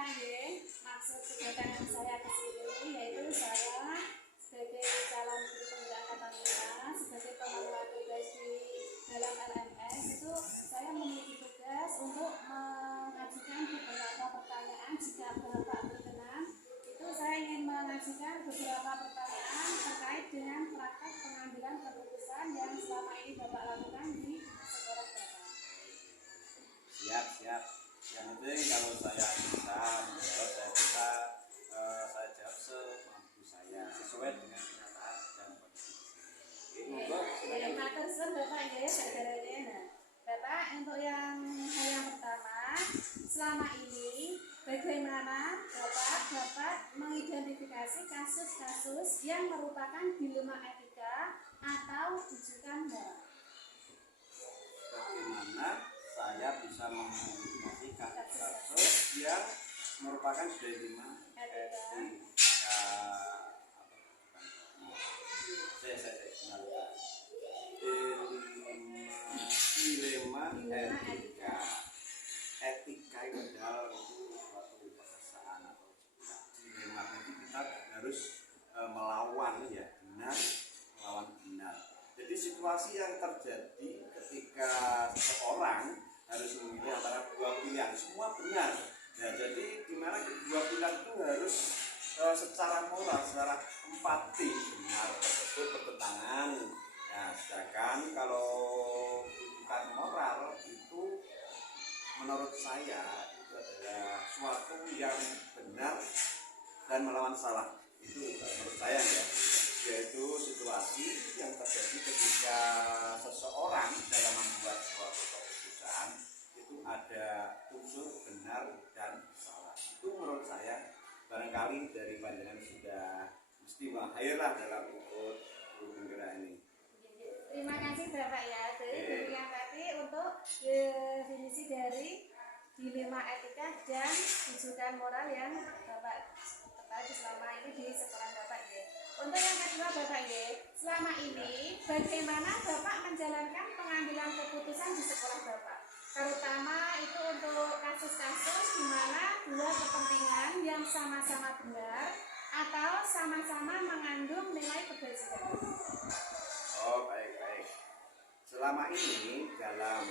Bapak nggih, maksud kedatangan saya ke sini yaitu saya sebagai calon Guru Angkatan 5 sebagai pengelola tugas di dalam LMS itu saya memiliki tugas untuk mengajukan beberapa pertanyaan. Jika Bapak berkenan, itu saya ingin mengajukan beberapa pertanyaan terkait dengan praktek pengambilan keputusan yang selama ini Bapak lakukan di sekolah Bapak. Siap. Yang penting kalau saya bisa menjawab, saya jawab semampu saya sesuai dengan kenyataan dan kondisi. Matur suwun Bapak nggih, sadarane. Nah, Bapak untuk hal yang pertama, selama ini bagaimana Bapak mengidentifikasi kasus-kasus yang merupakan dilema etika atau rujukan moral? Bagaimana saya bisa mengidentifikasi kasus-kasus yang merupakan dilema etika? Dilema etika. Etika itu adalah suatu perasaan atau dilema itu kita harus melawan benar melawan benar. Jadi situasi yang terjadi ketika seseorang harus memilih antara dua pilihan, semua benar. Nah, jadi di mana kedua pilihan itu harus secara moral, secara empati benar tersebut bertentangan. Nah, sedangkan kalau rujukan moral itu menurut saya itu adalah suatu yang benar dan melawan salah. Itu menurut saya ya, yaitu situasi yang terjadi ketika seseorang dalam membuat suatu keputusan itu ada unsur benar dan salah. Itu menurut saya barangkali dari pandangan sudah mesti mahirlah dalam ikut bergerak ini. Terima kasih Bapak ya. Jadi demikian tadi untuk definisi dari dilema etika dan rujukan moral yang Bapak ketahui selama ini di sekolah Bapak ya. Untuk yang kedua Bapak ya, selama ini bagaimana Bapak menjalankan pengambilan keputusan di sekolah Bapak? Terutama itu untuk kasus-kasus di mana dua kepentingan yang sama-sama benar atau sama-sama mengandung nilai kebajikan. Oh, baik. Selama ini dalam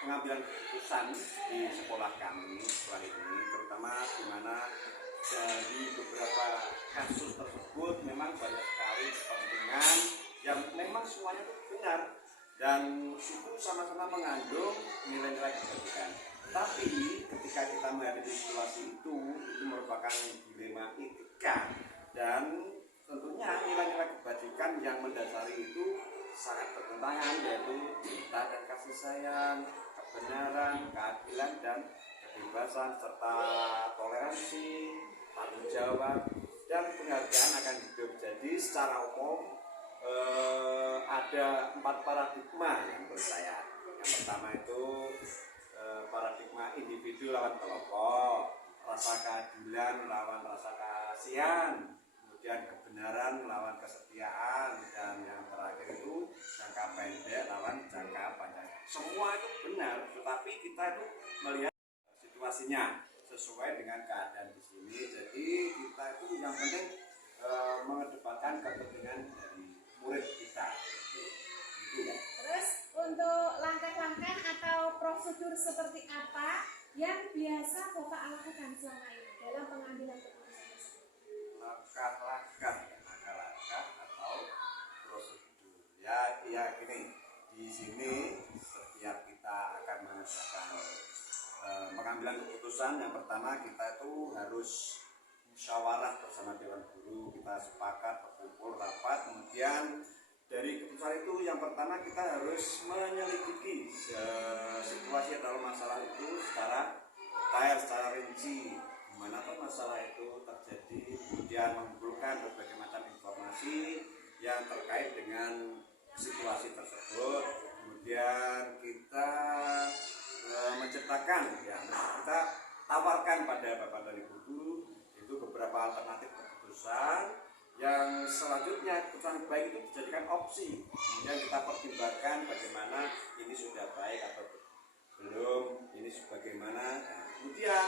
pengambilan keputusan di sekolah kami sekolah ini, terutama di mana dari beberapa kasus tersebut memang banyak sekali kepentingan yang memang semuanya itu benar dan itu sama-sama mengandung nilai-nilai kebajikan. Tapi ketika kita menghadapi situasi itu merupakan dilema etika dan tentunya nilai-nilai kebajikan yang mendasari itu sangat bertentangan, yaitu cinta dan kasih sayang, kebenaran, keadilan dan kebebasan serta toleransi, tanggung jawab dan penghargaan akan hidup. Jadi secara umum ada 4 paradigma yang menurut saya. Yang pertama itu paradigma individu lawan kelompok, rasa keadilan lawan rasa kasihan, kemudian kebenaran melawan kesetiaan, dan yang terakhir itu jangka pendek lawan jangka panjang. Semua itu benar, tetapi kita itu melihat situasinya sesuai dengan keadaan di sini. Jadi kita itu yang penting mengedepankan kepentingan dari murid kita. Terus untuk langkah-langkah atau prosedur seperti apa yang biasa Bapak lakukan selama ini dalam pengambilan keputusan tersebut? Langkah-langkah atau prosedur ya gini, di sini setiap kita akan mengerjakan pengambilan keputusan, yang pertama kita itu harus musyawarah bersama dewan guru, kita sepakat berkumpul rapat, kemudian dari keputusan itu yang pertama kita harus menyelidiki situasi atau masalah itu secara detail, secara rinci, dimana masalah itu terjadi, kemudian mengumpulkan berbagai macam informasi yang terkait dengan situasi tersebut, kemudian kita menciptakan kita tawarkan pada Bapak dan Ibu guru itu beberapa alternatif keputusan yang selanjutnya keputusan baik itu dijadikan opsi, kemudian kita pertimbangkan bagaimana ini sudah baik atau belum, ini sebagaimana. Kemudian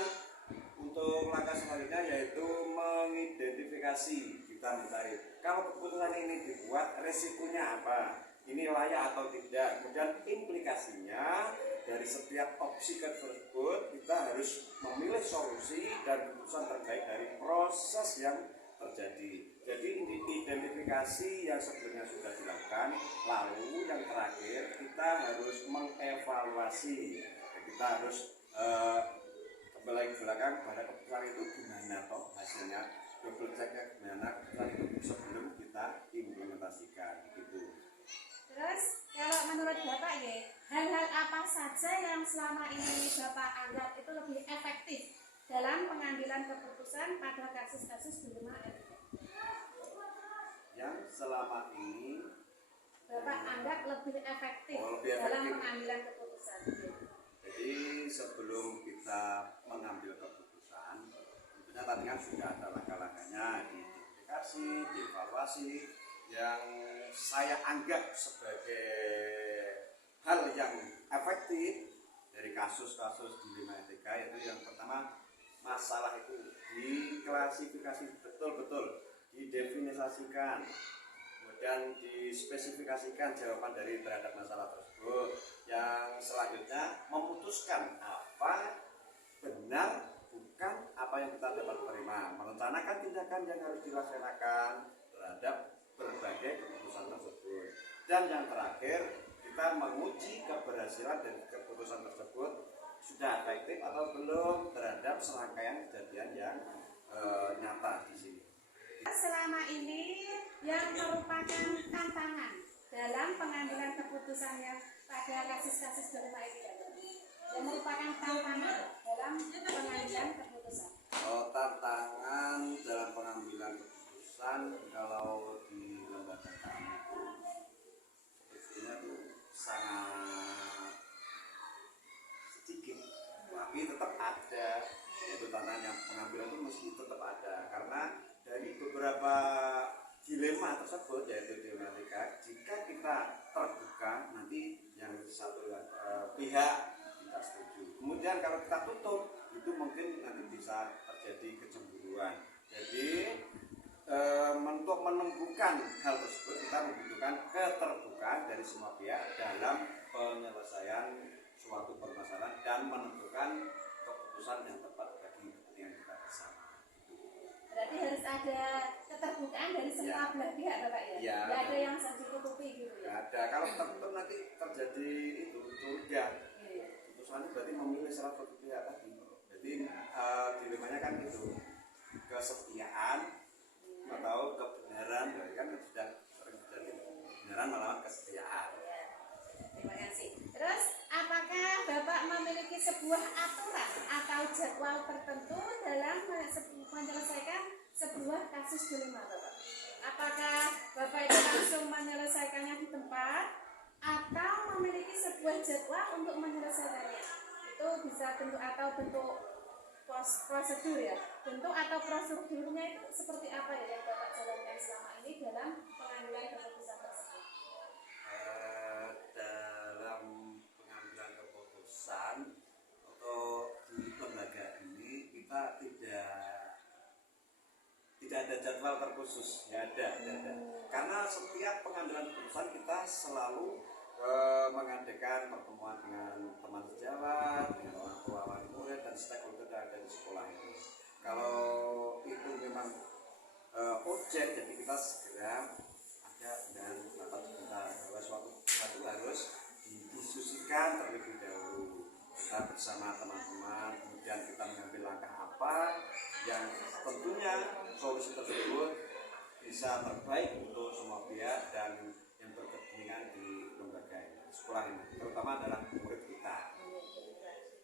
identifikasi, kita mencari kalau keputusan ini dibuat resikonya apa, ini layak atau tidak, kemudian implikasinya dari setiap opsi tersebut kita harus memilih solusi dan keputusan terbaik dari proses yang terjadi. Jadi identifikasi yang sebelumnya sudah dilakukan, lalu yang terakhir kita harus mengevaluasi, kita harus kembali ke belakang pada keputusan itu gimana toh hasilnya, double checknya gimana keputusan itu sebelum kita implementasikan gitu. Terus kalau menurut Bapak ya, hal-hal apa saja yang selama ini Bapak anggap itu lebih efektif dalam pengambilan keputusan pada kasus-kasus dilema etika? Yang selama ini Bapak anggap lebih efektif, lebih dalam efektif. pengambilan keputusan. Jadi sebelum kita mengambil keputusan, tentunya tadi kan sudah ada langkah-langkahnya, diidentifikasi, dievaluasi, yang saya anggap sebagai hal yang efektif dari kasus-kasus dilema etika, yaitu yang pertama, masalah itu diklasifikasi betul-betul, didefinisikan, kemudian dispesifikasikan jawaban dari terhadap masalah tersebut. Yang selanjutnya memutuskan apa benar bukan apa yang kita dapat terima, merencanakan tindakan yang harus dilaksanakan terhadap berbagai keputusan tersebut. Dan yang terakhir, kita menguji keberhasilan dari keputusan tersebut sudah efektif atau belum terhadap serangkaian kejadian yang nyata di sini. Selama ini yang merupakan tantangan dalam pengambilan keputusannya pada kasus-kasus dilema etika, yang merupakan tantangan dalam pengambilan keputusan. Tantangan dalam pengambilan keputusan kalau di lembaga kami itu sepertinya itu sangat sedikit, tapi tetap ada, yaitu tantangan yang pengambilan itu mesti tetap ada, karena dari beberapa dilema tersebut, yaitu dilema etika, jika kita terbuka nanti yang satu pihak tidak setuju, kemudian kalau kita tutup itu mungkin nanti bisa terjadi kecemburuan. Jadi untuk menemukan hal tersebut kita membutuhkan keterbukaan dari semua pihak dalam penyelesaian suatu permasalahan dan menentukan keputusan yang tepat bagi kepentingan kita bersama. Berarti harus ada keterbukaan dari semua belah pihak, Bapak ya? Ya. Tidak ada yang ditutupi gitu ya? Ada, kalau tertutup nanti terjadi itu curiga. Keputusannya berarti memilih salah satu pihak tadi. Jadi dilemanya kan itu kesetiaan atau kebenaran, kan sudah sering terjadi kebenaran melawan kesetiaan. Ya. Terima kasih. Terus apakah Bapak memiliki sebuah aturan atau jadwal tertentu dalam menyelesaikan sebuah kasus dilema, Bapak? Apakah Bapak itu langsung menyelesaikannya di tempat atau memiliki sebuah jadwal untuk menyelesaikannya? Itu bisa bentuk atau bentuk prosedur ya, bentuk atau prosedurnya itu seperti apa ya yang Bapak jalankan selama ini dalam pengambilan keputusan tersebut? Dalam pengambilan keputusan atau di lembaga ini kita tidak ada jadwal terkhusus, nggak ada. Karena setiap pengambilan keputusan kita selalu mengadakan pertemuan dengan teman sejawat, dengan orang tua, wali murid, dan stakeholder yang ada di sekolah ini. Kalau itu memang urgent, jadi kita segera ada dan dapat kita bahwa suatu harus didiskusikan terlebih dahulu. Kita bersama teman-teman, kemudian kita mengambil langkah apa yang tentunya solusi tersebut bisa terbaik untuk semua pihak dan yang berkepentingan di lembaga ini, sekolah ini, terutama adalah murid kita.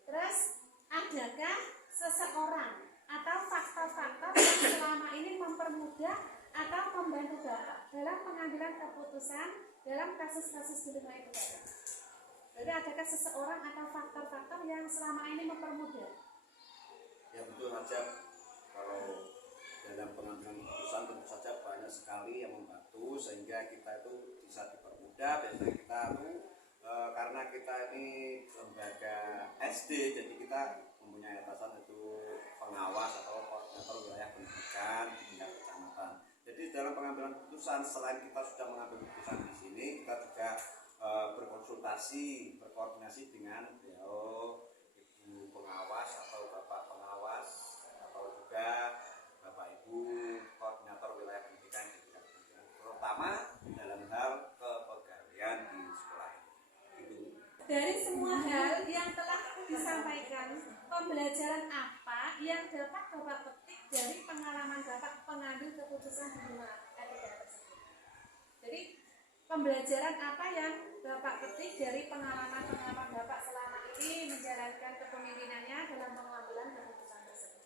Terus adakah seseorang atau faktor-faktor yang selama ini mempermudah atau membantu Bapak dalam pengambilan keputusan dalam kasus-kasus dilema etika? Jadi adakah seseorang atau faktor-faktor yang selama ini mempermudah? Ya betul saja, kalau dalam pengambilan keputusan tentu saja banyak sekali yang membantu sehingga kita itu bisa dipermudah. Biasanya kita itu karena kita ini lembaga SD, jadi kita mempunyai atasan itu pengawas atau koordinator wilayah pendidikan di tingkat kecamatan. Jadi dalam pengambilan keputusan, selain kita sudah mengambil keputusan di sini, kita juga berkonsultasi, berkoordinasi dengan ibu pengawas atau bapak pengawas atau juga bapak ibu koordinator wilayah pendidikan di tingkat pendidikan, terutama dalam hal kepegawaian di sekolah ini. Gitu. Dari semua hal yang telah disampaikan, pembelajaran apa yang dapat Bapak petik dari pengalaman Bapak pengambil keputusan di rumah etika tersebut? Jadi pembelajaran apa yang Bapak petik dari pengalaman-pengalaman Bapak selama ini menjalankan kepemimpinannya dalam pengambilan keputusan tersebut?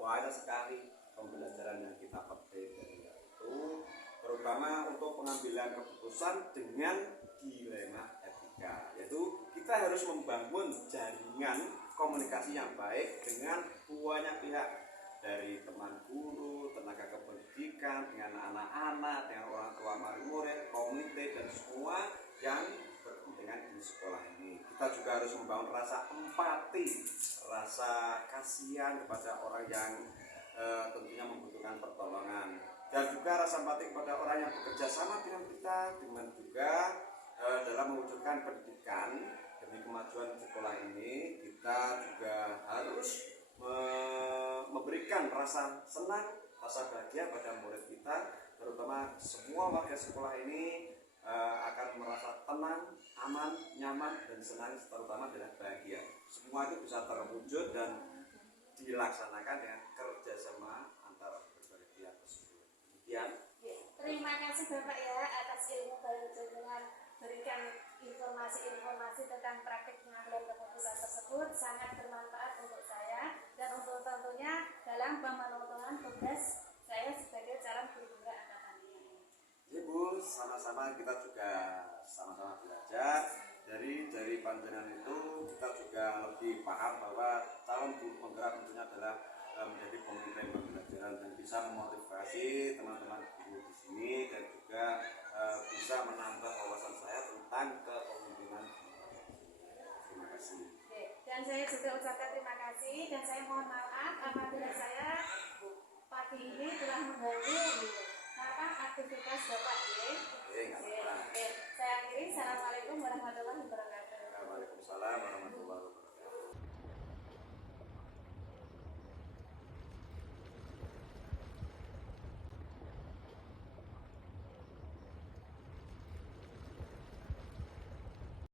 Banyak sekali pembelajaran yang kita petik dari itu, terutama untuk pengambilan keputusan dengan dilema etika, yaitu kita harus membangun jaringan komunikasi yang baik dengan banyak pihak, dari teman guru, tenaga kependidikan, dengan anak-anak, dengan orang tua murid, komite, dan semua yang berkepentingan di sekolah ini. Kita juga harus membangun rasa empati, rasa kasihan kepada orang yang tentunya membutuhkan pertolongan, dan juga rasa empati kepada orang yang bekerja sama dengan kita, dengan juga dalam mewujudkan pendidikan demi kemajuan sekolah ini. Kita juga harus memberikan rasa senang, rasa bahagia pada murid kita, terutama semua warga sekolah ini akan merasa tenang, aman, nyaman, dan senang, terutama dengan bahagia. Semua itu bisa terwujud dan dilaksanakan dengan kerjasama antara berbagai pihak tersebut. Demikian. Terima kasih Bapak ya atas ilmu dengan berikan informasi-informasi tentang praktik pengambilan keputusan tersebut, sangat bermanfaat untuk saya dan untuk tentunya dalam pemenuhan tugas saya sebagai calon guru angkatan ini. Ibu, sama-sama kita juga sama-sama belajar dari panjenengan itu. Kita juga lebih paham bahwa calon guru penggerak tentunya adalah menjadi pemimpin pembelajaran dan bisa memotivasi teman-teman guru di sini, dan juga bisa menambah wawasan saya tentang kepemimpinan. Terima kasih. Dan saya juga ucapkan terima kasih, dan saya mohon maaf apabila saya pagi ini telah mengganggu